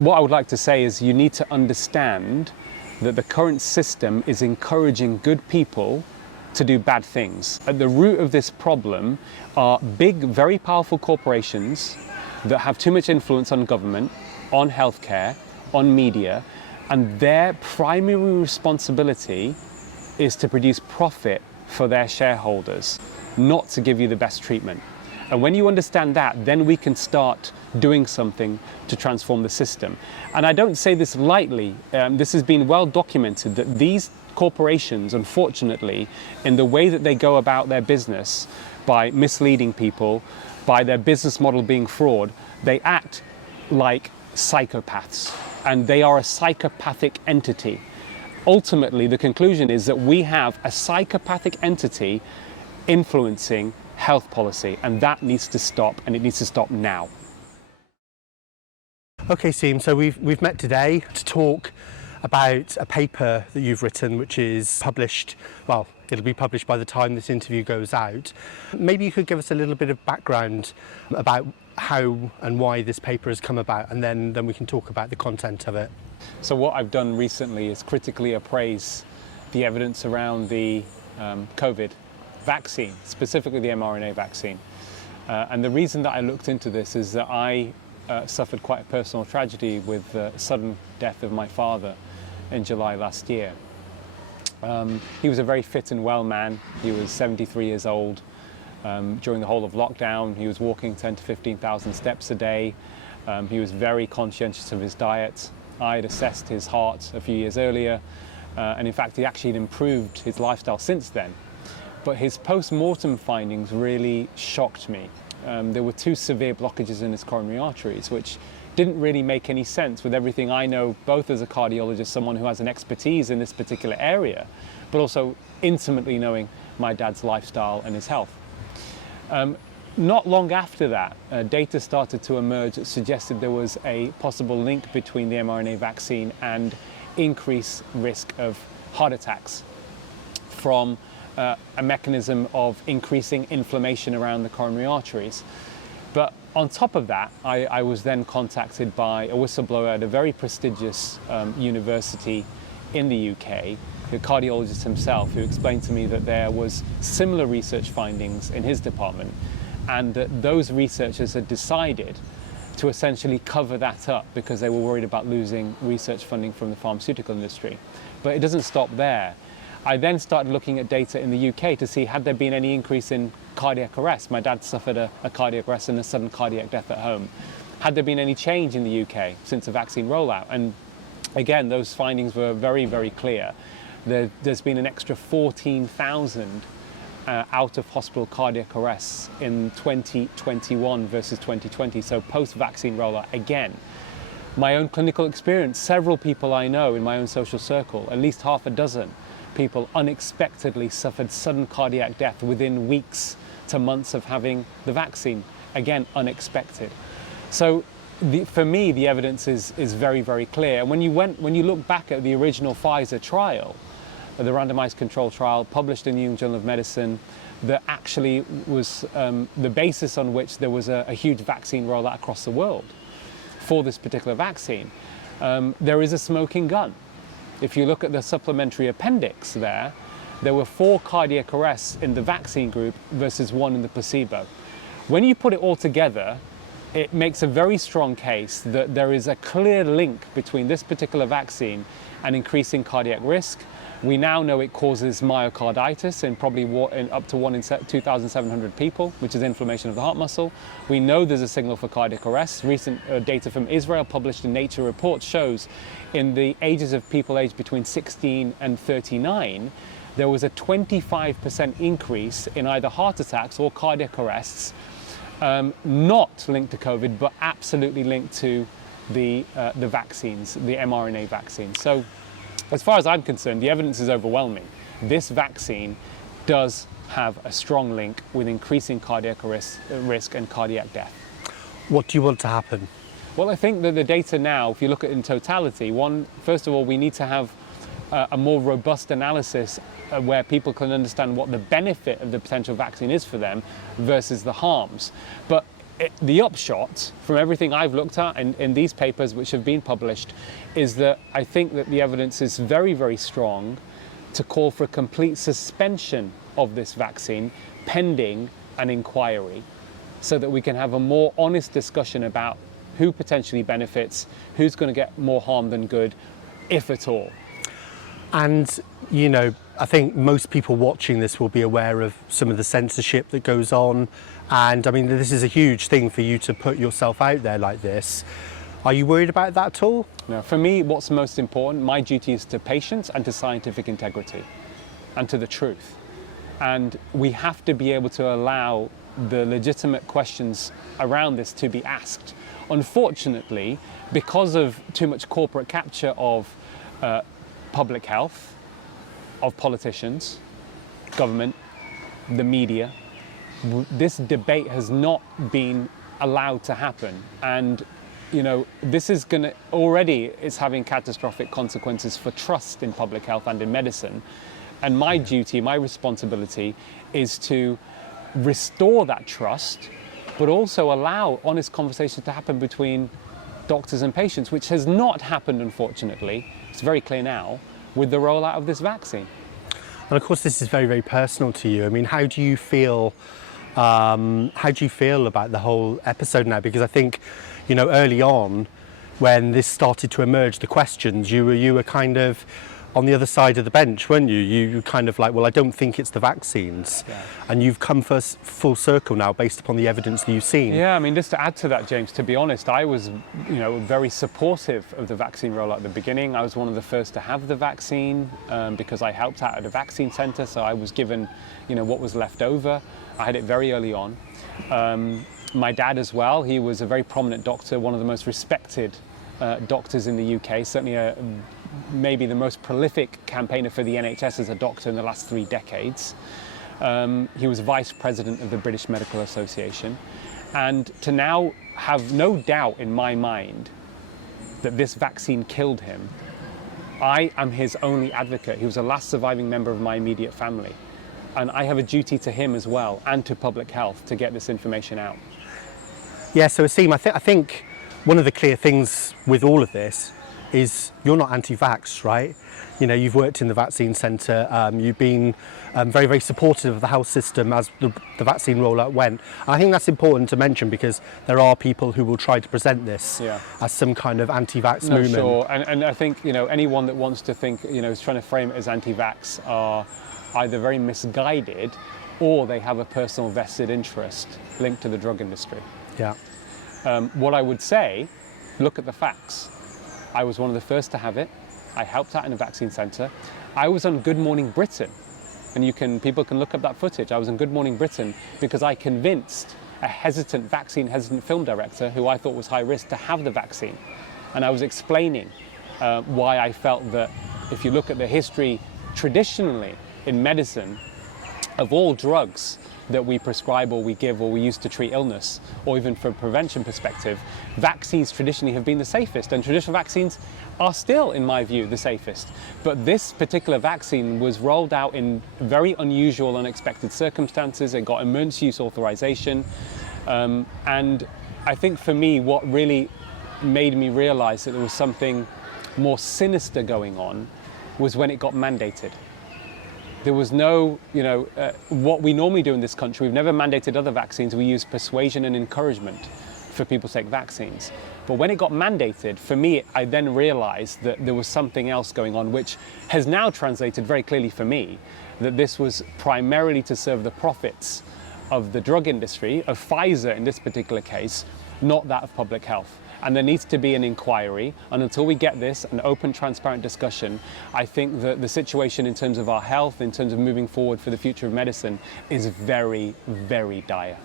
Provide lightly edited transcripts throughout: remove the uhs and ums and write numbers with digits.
What I would like to say is you need to understand that the current system is encouraging good people to do bad things. At the root of this problem are big, very powerful corporations that have too much influence on government, on healthcare, on media, and their primary responsibility is to produce profit for their shareholders, not to give you the best treatment. And when you understand that, then we can start doing something to transform the system. And I don't say this lightly. This has been well documented that these corporations, unfortunately, in the way that they go about their business, by misleading people, by their business model being fraud, they act like psychopaths, and they are a psychopathic entity. Ultimately, the conclusion is that we have a psychopathic entity influencing health policy, and that needs to stop, and it needs to stop now. Okay, Aseem, so we've met today to talk about a paper that you've written, which is published, well, it'll be published by the time this interview goes out. Maybe you could give us a little bit of background about how and why this paper has come about, and then we can talk about the content of it. So what I've done recently is critically appraise the evidence around the COVID vaccine, specifically the mRNA vaccine. And the reason that I looked into this is that I suffered quite a personal tragedy with the sudden death of my father in July last year. He was a very fit and well man. He was 73 years old. During the whole of lockdown, he was walking 10 to 15,000 steps a day. He was very conscientious of his diet. I had assessed his heart a few years earlier, and in fact, he actually had improved his lifestyle since then. But his post-mortem findings really shocked me. There were 2 severe blockages in his coronary arteries, which didn't really make any sense with everything I know, both as a cardiologist, someone who has an expertise in this particular area, but also intimately knowing my dad's lifestyle and his health. Not long after that, data started to emerge that suggested there was a possible link between the mRNA vaccine and increased risk of heart attacks from a mechanism of increasing inflammation around the coronary arteries. But on top of that, I was then contacted by a whistleblower at a very prestigious university in the UK, the cardiologist himself, who explained to me that there was similar research findings in his department, and that those researchers had decided to essentially cover that up because they were worried about losing research funding from the pharmaceutical industry. But it doesn't stop there. I then started looking at data in the UK to see had there been any increase in cardiac arrest. My dad suffered a cardiac arrest and a sudden cardiac death at home. Had there been any change in the UK since the vaccine rollout? And again, those findings were very, very clear. There's been an extra 14,000 out-of-hospital cardiac arrests in 2021 versus 2020, so post-vaccine rollout again. My own clinical experience, several people I know in my own social circle, at least half a dozen people unexpectedly suffered sudden cardiac death within weeks to months of having the vaccine. Again, unexpected. So for me, the evidence is very, very clear. And when you look back at the original Pfizer trial, the randomized control trial published in the New England Journal of Medicine, that actually was the basis on which there was a huge vaccine rollout across the world for this particular vaccine, there is a smoking gun. If you look at the supplementary appendix there were 4 cardiac arrests in the vaccine group versus 1 in the placebo. When you put it all together, it makes a very strong case that there is a clear link between this particular vaccine and increasing cardiac risk. We now know it causes myocarditis in probably up to 1 in 2,700 people, which is inflammation of the heart muscle. We know there's a signal for cardiac arrest. Recent data from Israel published in Nature Reports shows in the ages of people aged between 16 and 39, there was a 25% increase in either heart attacks or cardiac arrests, not linked to COVID, but absolutely linked to the vaccines, the mRNA vaccine. So, as far as I'm concerned, the evidence is overwhelming. This vaccine does have a strong link with increasing cardiac risk and cardiac death. What do you want to happen? Well, I think that the data now, if you look at it in totality, first of all, we need to have a more robust analysis where people can understand what the benefit of the potential vaccine is for them versus the harms. But the upshot from everything I've looked at in these papers which have been published is that I think that the evidence is very, very strong to call for a complete suspension of this vaccine pending an inquiry, so that we can have a more honest discussion about who potentially benefits, who's going to get more harm than good, if at all. And, you know, I think most people watching this will be aware of some of the censorship that goes on. And I mean, this is a huge thing for you to put yourself out there like this. Are you worried about that at all? No, for me, what's most important, my duty is to patients and to scientific integrity and to the truth. And we have to be able to allow the legitimate questions around this to be asked. Unfortunately, because of too much corporate capture of public health, of politicians, government, the media, this debate has not been allowed to happen. And you know, this is going to already, it's having catastrophic consequences for trust in public health and in medicine. And my duty, my responsibility is to restore that trust, but also allow honest conversations to happen between doctors and patients, which has not happened, unfortunately. It's very clear now with the rollout of this vaccine. And of course, this is very, very personal to you. I mean, how do you feel about the whole episode now? Because I think, you know, early on, when this started to emerge, the questions, you were kind of on the other side of the bench, weren't you? You kind of like, well, I don't think it's the vaccines. Yeah. And you've come full circle now based upon the evidence that you've seen. Yeah, I mean, just to add to that, James, to be honest, I was, you know, very supportive of the vaccine rollout at the beginning. I was one of the first to have the vaccine because I helped out at a vaccine centre, so I was given, you know, what was left over. I had it very early on. My dad as well, he was a very prominent doctor, one of the most respected doctors in the UK, certainly maybe the most prolific campaigner for the NHS as a doctor in the last 3 decades. He was vice president of the British Medical Association. And to now have no doubt in my mind that this vaccine killed him, I am his only advocate. He was the last surviving member of my immediate family. And I have a duty to him as well, and to public health, to get this information out. Yeah, so Aseem, I think one of the clear things with all of this is you're not anti-vax, right? You know, you've worked in the vaccine centre, you've been very, very supportive of the health system as the vaccine rollout went. And I think that's important to mention because there are people who will try to present this as some kind of anti-vax movement. Sure, and I think, you know, anyone that wants to think, you know, is trying to frame it as anti-vax are either very misguided or they have a personal vested interest linked to the drug industry. Yeah. What I would say, look at the facts. I was one of the first to have it. I helped out in a vaccine centre. I was on Good Morning Britain, and people can look up that footage. I was on Good Morning Britain because I convinced a vaccine-hesitant film director who I thought was high risk to have the vaccine. And I was explaining why I felt that if you look at the history traditionally in medicine of all drugs that we prescribe or we give or we use to treat illness, or even from a prevention perspective, vaccines traditionally have been the safest, and traditional vaccines are still, in my view, the safest. But this particular vaccine was rolled out in very unusual, unexpected circumstances. It got emergency use authorization. And I think for me, what really made me realize that there was something more sinister going on was when it got mandated. There was no, what we normally do in this country, we've never mandated other vaccines, we use persuasion and encouragement for people to take vaccines. But when it got mandated, for me, I then realized that there was something else going on, which has now translated very clearly for me, that this was primarily to serve the profits of the drug industry, of Pfizer in this particular case, not that of public health. And there needs to be an inquiry, and until we get this, an open, transparent discussion, I think that the situation in terms of our health, in terms of moving forward for the future of medicine, is very, very dire.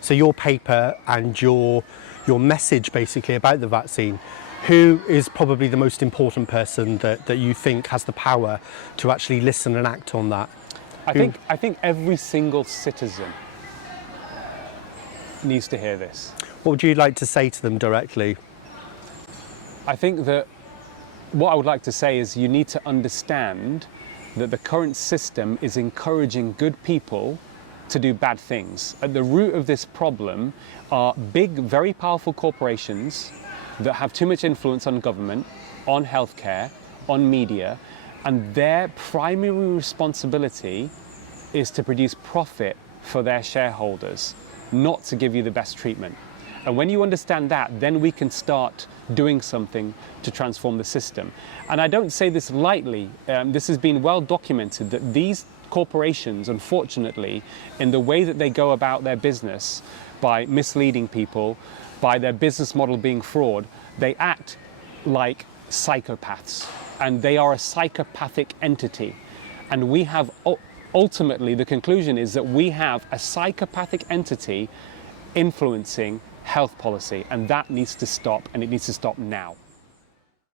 So your paper and your message basically about the vaccine, who is probably the most important person that you think has the power to actually listen and act on that? I think every single citizen needs to hear this. What would you like to say to them directly? I think that what I would like to say is you need to understand that the current system is encouraging good people to do bad things. At the root of this problem are big, very powerful corporations that have too much influence on government, on healthcare, on media, and their primary responsibility is to produce profit for their shareholders, not to give you the best treatment. And when you understand that, then we can start doing something to transform the system. And I don't say this lightly. This has been well documented that these corporations, unfortunately, in the way that they go about their business, by misleading people, by their business model being fraud, they act like psychopaths, and they are a psychopathic entity. And we have, ultimately, the conclusion is that we have a psychopathic entity influencing health policy, and that needs to stop, and it needs to stop now.